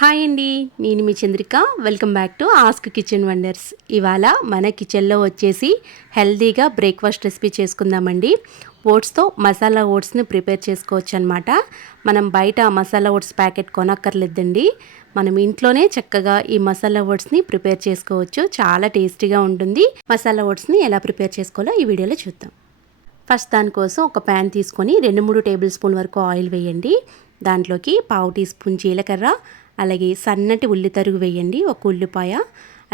Hi అండి నేను మీ Chandrika. Welcome back to ask kitchen wonders ఇవాళ మన కిచెన్లో వచ్చేసి హెల్దీగా బ్రేక్ఫాస్ట్ రెసిపీ చేసుకుందామండి. ఓట్స్తో మసాలా ఓట్స్ని ప్రిపేర్ చేసుకోవచ్చు అనమాట మనం బయట మసాలా ఓట్స్ ప్యాకెట్ కొనక్కర్లేదండి. మనం ఇంట్లోనే చక్కగా ఈ మసాలా ఓట్స్ని ప్రిపేర్ చేసుకోవచ్చు. చాలా టేస్టీగా ఉంటుంది. మసాలా ఓట్స్ని ఎలా ప్రిపేర్ చేసుకోవాలో ఈ వీడియోలో చూద్దాం. ఫస్ట్ దానికోసం ఒక ప్యాన్ తీసుకొని రెండు మూడు టేబుల్ స్పూన్ వరకు ఆయిల్ వేయండి. దాంట్లోకి పావు టీ స్పూన్ జీలకర్ర అలాగే సన్నటి ఉల్లి తరుగు వేయండి ఒక ఉల్లిపాయ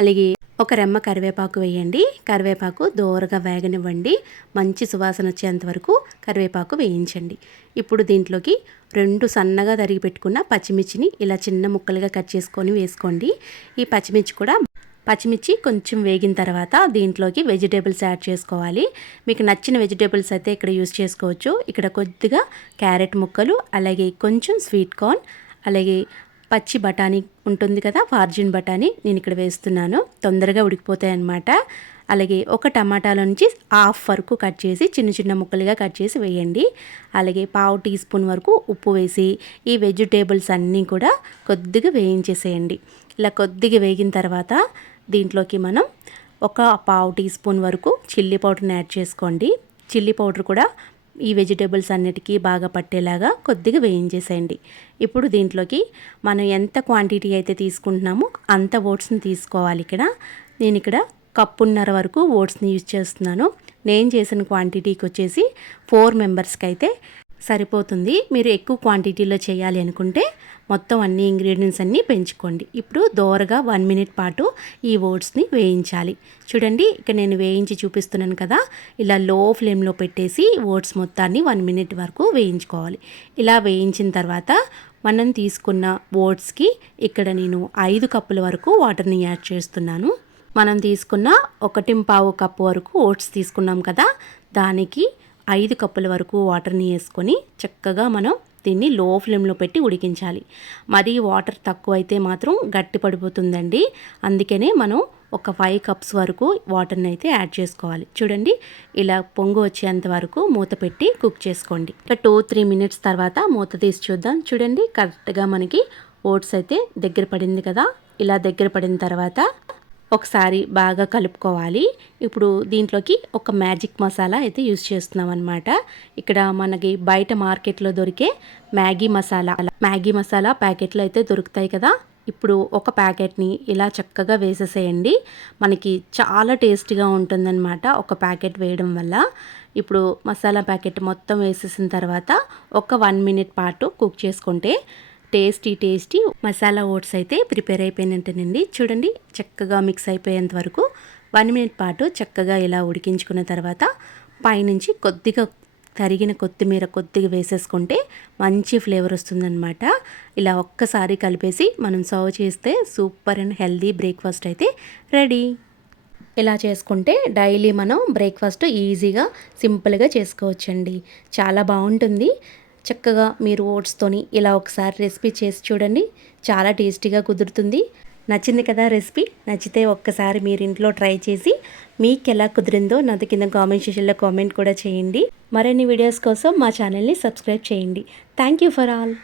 అలాగే ఒక రెమ్మ కరివేపాకు వేయండి. కరివేపాకు దోరగా వేగనివ్వండి. మంచి సువాసన వచ్చేంత వరకు కరివేపాకు వేయించండి. ఇప్పుడు దీంట్లోకి రెండు సన్నగా తరిగి పెట్టుకున్న పచ్చిమిర్చిని ఇలా చిన్న ముక్కలుగా కట్ చేసుకొని వేసుకోండి. ఈ పచ్చిమిర్చి కూడా పచ్చిమిర్చి కొంచెం వేగిన తర్వాత దీంట్లోకి వెజిటేబుల్స్ యాడ్ చేసుకోవాలి. మీకు నచ్చిన వెజిటేబుల్స్ అయితే ఇక్కడ యూస్ చేసుకోవచ్చు. ఇక్కడ కొద్దిగా క్యారెట్ ముక్కలు అలాగే కొంచెం స్వీట్ కార్న్ అలాగే పచ్చి బఠానీ ఉంటుంది కదా ఫార్జిన్ బఠానీ నేను ఇక్కడ వేస్తున్నాను. తొందరగా ఉడికిపోతాయి అన్నమాట అలాగే ఒక టమాటాలో నుంచి హాఫ్ వరకు కట్ చేసి చిన్న చిన్న ముక్కలుగా కట్ చేసి వేయండి. అలాగే పావు టీ స్పూన్ వరకు ఉప్పు వేసి ఈ వెజిటేబుల్స్ అన్నీ కూడా కొద్దిగా వేయించేసేయండి. ఇలా కొద్దిగా వేగిన తర్వాత దీంట్లోకి మనం ఒక పావు టీ స్పూన్ వరకు చిల్లీ పౌడర్ని యాడ్ చేసుకోండి. చిల్లీ పౌడర్ కూడా ఈ వెజిటేబుల్స్ అన్నిటికీ బాగా పట్టేలాగా కొద్దిగా వేయించేసేయండి. ఇప్పుడు దీంట్లోకి మనం ఎంత క్వాంటిటీ అయితే తీసుకుంటున్నామో అంత ఓట్స్ని తీసుకోవాలి ఇక్కడ. నేను ఇక్కడ కప్పున్నర వరకు ఓట్స్ని యూజ్ చేస్తున్నాను. నేను చేసిన క్వాంటిటీకి వచ్చేసి ఫోర్ మెంబర్స్కి అయితే సరిపోతుంది. మీరు ఎక్కువ క్వాంటిటీలో చేయాలి అనుకుంటే మొత్తం అన్ని ఇంగ్రీడియంట్స్ అన్నీ పెంచుకోండి. ఇప్పుడు దోరగా వన్ మినిట్ పాటు ఈ ఓట్స్ని వేయించాలి. చూడండి ఇక్కడ నేను వేయించి చూపిస్తున్నాను కదా. ఇలా లో ఫ్లేమ్లో పెట్టేసి ఓట్స్ మొత్తాన్ని వన్ మినిట్ వరకు వేయించుకోవాలి. ఇలా వేయించిన తర్వాత మనం తీసుకున్న ఓట్స్కి ఇక్కడ నేను ఐదు కప్పుల వరకు వాటర్ని యాడ్ చేస్తున్నాను. మనం తీసుకున్న ఒకటి పావు కప్పు వరకు ఓట్స్ తీసుకున్నాం కదా. దానికి ఐదు కప్పుల వరకు వాటర్ని వేసుకొని చక్కగా మనం దీన్ని లో ఫ్లేమ్లో పెట్టి ఉడికించాలి. మరి వాటర్ తక్కువ అయితే మాత్రం గట్టి పడిపోతుందండి. అందుకనే మనం ఒక ఫైవ్ కప్స్ వరకు వాటర్ని అయితే యాడ్ చేసుకోవాలి. చూడండి ఇలా పొంగు వచ్చేంత వరకు మూత పెట్టి కుక్ చేసుకోండి. ఇక టూ త్రీ మినిట్స్ తర్వాత మూత తీసి చూద్దాం. చూడండి కరెక్ట్గా మనకి ఓట్స్ అయితే దగ్గర పడింది కదా. ఇలా దగ్గర పడిన తర్వాత ఒకసారి బాగా కలుపుకోవాలి. ఇప్పుడు దీంట్లోకి ఒక మ్యాజిక్ మసాలా అయితే యూస్ చేస్తున్నాం అనమాట ఇక్కడ మనకి బయట మార్కెట్లో దొరికే మ్యాగీ మసాలా. మ్యాగీ మసాలా ప్యాకెట్లు అయితే దొరుకుతాయి కదా. ఇప్పుడు ఒక ప్యాకెట్ని ఇలా చక్కగా వేసేసేయండి. మనకి చాలా టేస్టీగా ఉంటుందన్నమాట ఒక ప్యాకెట్ వేయడం వల్ల. ఇప్పుడు మసాలా ప్యాకెట్ మొత్తం వేసేసిన తర్వాత ఒక వన్ మినిట్ పాటు కుక్ చేసుకుంటే టేస్టీ టేస్టీ మసాలా ఓట్స్ అయితే ప్రిపేర్ అయిపోయినట్టేనండి. చూడండి చక్కగా మిక్స్ అయిపోయేంత వరకు వన్ మినిట్ పాటు చక్కగా ఇలా ఉడికించుకున్న తర్వాత పైనుంచి కొద్దిగా తరిగిన కొత్తిమీర కొద్దిగా వేసేసుకుంటే మంచి ఫ్లేవర్ వస్తుందన్నమాట. ఇలా ఒక్కసారి కలిపేసి మనం సర్వ్ చేస్తే సూపర్ అండ్ హెల్దీ బ్రేక్ఫాస్ట్ అయితే రెడీ ఇలా చేసుకుంటే డైలీ మనం బ్రేక్ఫాస్ట్ ఈజీగా సింపుల్గా చేసుకోవచ్చండి. చాలా బాగుంటుంది. చక్కగా మీరు ఓట్స్తోని ఇలా ఒకసారి రెసిపీ చేసి చూడండి. చాలా టేస్టీగా కుదురుతుంది. నచ్చింది కదా రెసిపీ? నచ్చితే ఒక్కసారి మీరు ఇంట్లో ట్రై చేసి మీకు ఎలా కుదిరిందో నాది కింద కామెంట్ సెషన్లో కామెంట్ కూడా చేయండి. మరిన్ని వీడియోస్ కోసం మా ఛానల్ని సబ్స్క్రైబ్ చేయండి. Thank you for all.